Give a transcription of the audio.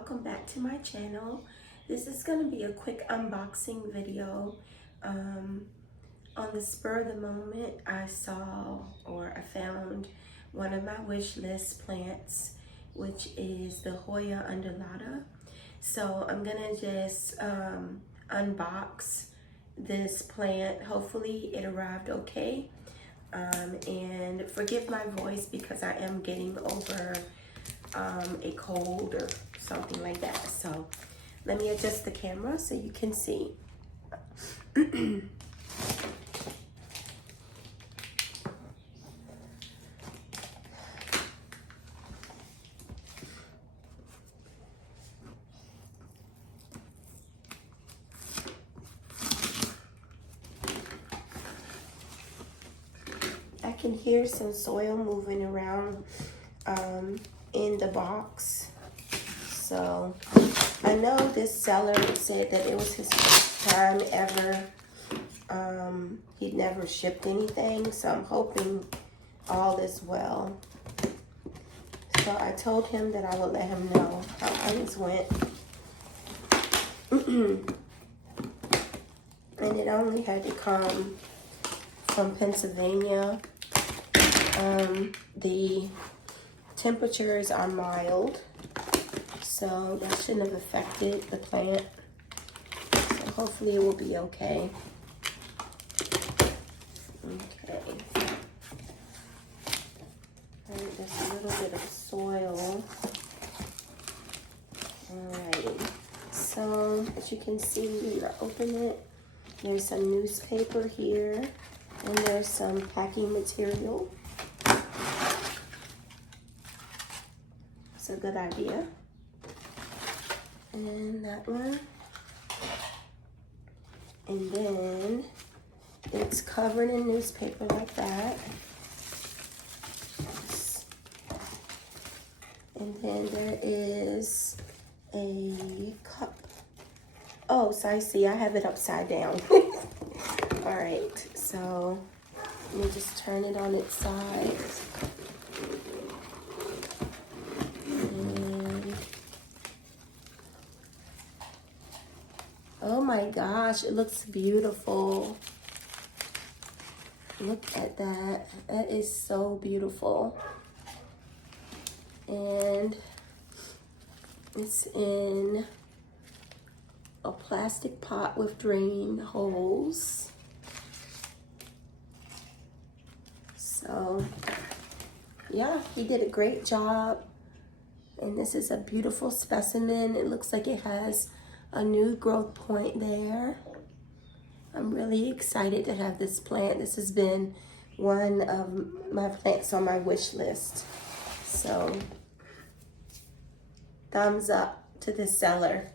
welcome back to my channel. This is going to be a quick unboxing video. On the spur of the moment, I found one of my wish list plants, which is the Hoya undulata. So I'm gonna just unbox this plant. Hopefully it arrived okay. And forgive my voice because I am getting over a cold or something like that. So let me adjust the camera so you can see. I can hear some soil moving around in the box. So I know this seller said that it was his first time ever. He'd never shipped anything, so I'm hoping all is well. So I told him that I would let him know how things went. And it only had to come from Pennsylvania. The temperatures are mild, so that shouldn't have affected the plant. So hopefully it will be okay. Okay. Alright, there's a little bit of soil. Alrighty. So as you can see, when I open it, there's some newspaper here, and there's some packing material. It's a good idea. And that one. And then it's covered in newspaper like that. And then there is a cup. Oh, so I see I have it upside down. All right, so let me just turn it on its side. And oh my gosh, it looks beautiful. Look at that. That is so beautiful. And it's in a plastic pot with drain holes. So yeah, he did a great job. And this is a beautiful specimen. It looks like it has a new growth point there. I'm really excited to have this plant. This has been one of my plants on my wish list. So thumbs up to the seller.